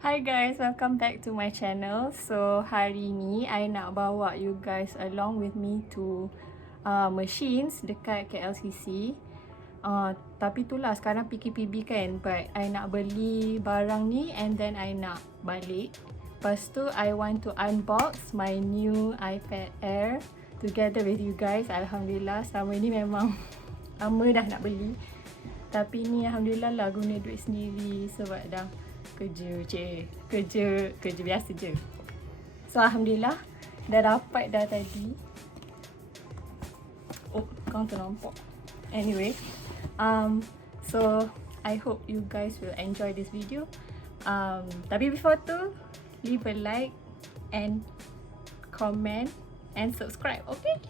Hi guys, welcome back to my channel. So hari ni I nak bawa you guys along with me to machines dekat KLCC. Tapi itulah sekarang PKPB kan, but I nak beli barang ni and then I nak balik. Lepas tu I want to unbox my new iPad Air together with you guys. Alhamdulillah, selama ni memang lama dah nak beli. Tapi ni Alhamdulillah lah guna duit sendiri sebab dah kerja biasa je. So Alhamdulillah dah dapat dah tadi. Oh, kau ternampak. Anyway, so I hope you guys will enjoy this video. Tapi before tu, leave a like and comment and subscribe, okay?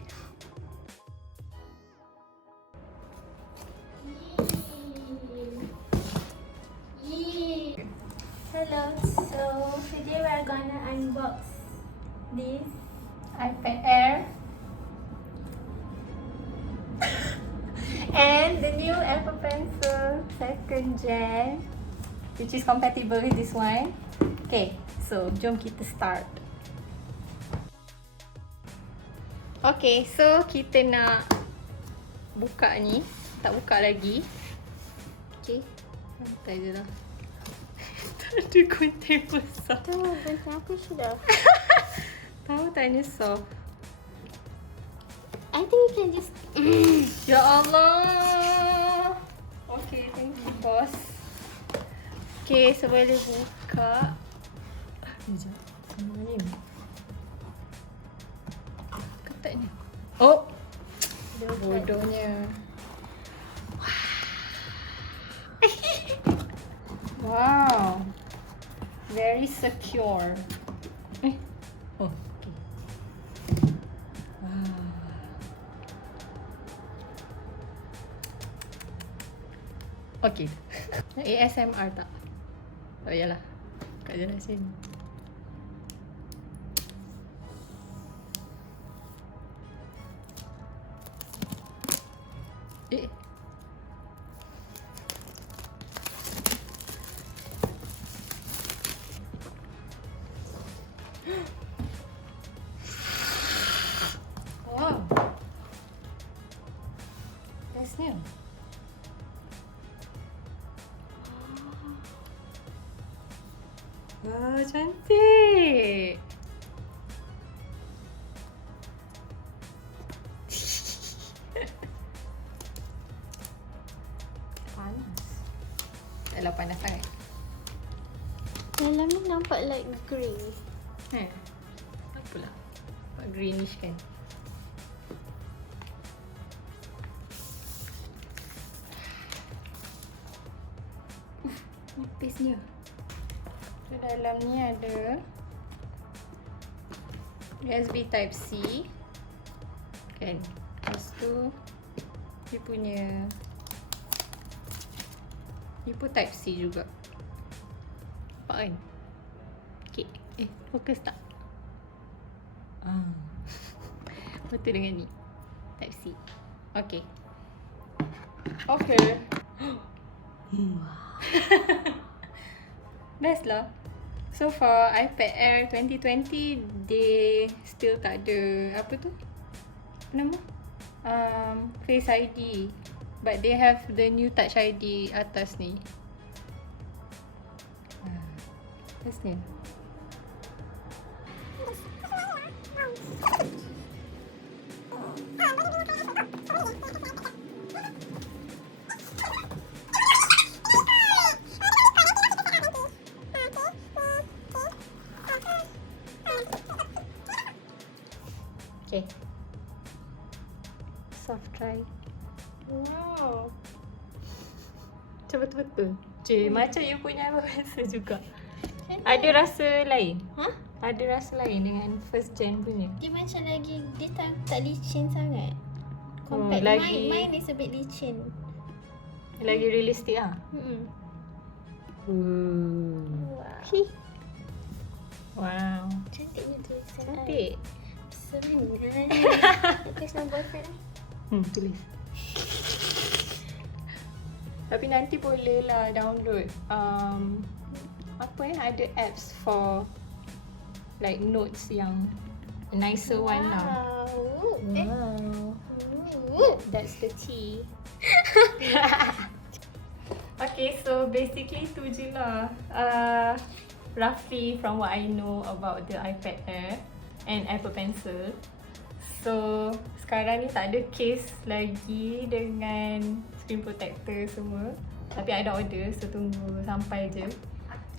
Hello, so today we're gonna unbox this iPad Air and the new Apple Pencil 2nd Gen, which is compatible with this one. Okay, so jom kita start. Okay, so kita nak buka ni. Tak buka lagi. Okay, santai je lah. Tak ada gunting besar. gunting aku sudah. Tahu tak ni soft. I think you can just Ya Allah. Okay, thank you boss. Okay, so boleh buka. Sekejap, sama ni. Ketat ni. Oh, bodohnya. Wow, very secure. Oh, okay. Wow. Okay. ASMR tak? Oh iyalah. Kat jalan sini. Wow. That's new. Wah, cantik. Panas. Taklah panas sangat. dalam ni nampak like grey. Apalah. Nampak greenish kan. Nipisnya. So dalam ni ada USB Type C kan. Lepas tu dia punya ni pun Type C juga. Nampak kan? Okay. Fokus tak? Betul dengan ni Type C. Okay. Okay. Best lah. So for iPad Air 2020, they still tak ada apa tu? Apa nama? Face ID. But they have the new Touch ID atas ni. Best ni. Okay. Soft try. Wow. Macam betul-betul. Macam you punya Apple Pencil juga. Ada rasa lain? Ada rasa lain dengan first gen punya? Dia macam lagi, dia tak licin sangat. Oh, Compared lagi- mine is a bit licin. Lagi realistik ah. Wow. Wow. Cantiknya tulisan. Cantik. Sebenarnya. Tulis nama boyfriend. Tulis. Tapi nanti boleh lah download ada apps for like notes yang nicer one lah. Wow. That's the tea. Okay, so basically tu je lah. Roughly from what I know about the iPad Air and Apple Pencil. So sekarang ni tak ada case lagi dengan screen protector semua. Tapi I dah order, so tunggu sampai je.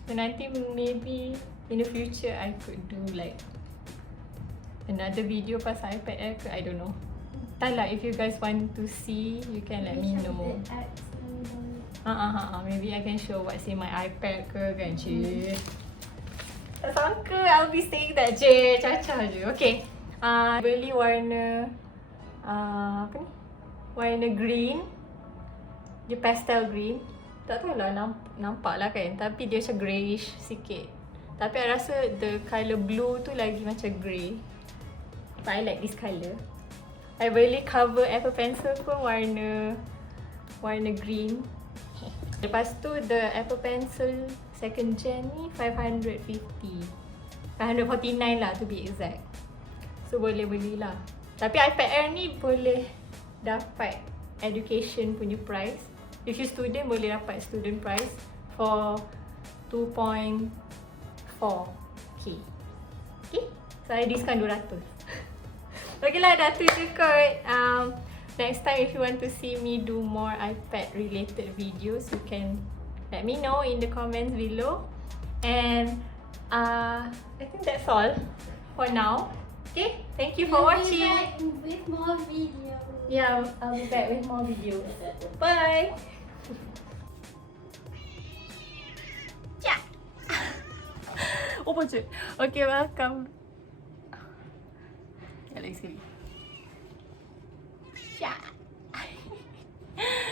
So nanti maybe in the future I could do like another video pasal iPad Air ke, I don't know. Tak lah, if you guys want to see, you can let me know. Maybe I can show what's in my iPad ke kan, cik. Tak sangka I'll be saying that, cik. Caca je. Okay. Beli warna apa ni? Warna green. Dia pastel green. Tak tahu lah nampak lah kan. Tapi dia macam greyish sikit. Tapi I rasa the colour blue tu lagi macam grey. But I like this colour. I beli cover Apple Pencil pun warna green. Lepas tu the Apple Pencil second gen ni 549 lah to be exact. So boleh belilah. Tapi iPad Air ni boleh dapat education punya price. If you student boleh dapat student price for 2.4k. Okay? So I discount 200. Okay lah, dah tu je kot. Next time if you want to see me do more iPad related videos, you can let me know in the comments below. And I think that's all for now. Okay, thank you for watching. We'll be back with more videos. Yeah, I'll be back with more videos. Bye. Yeah. Apa je? Okay, welcome. Ya, lagi sekali. Yeah.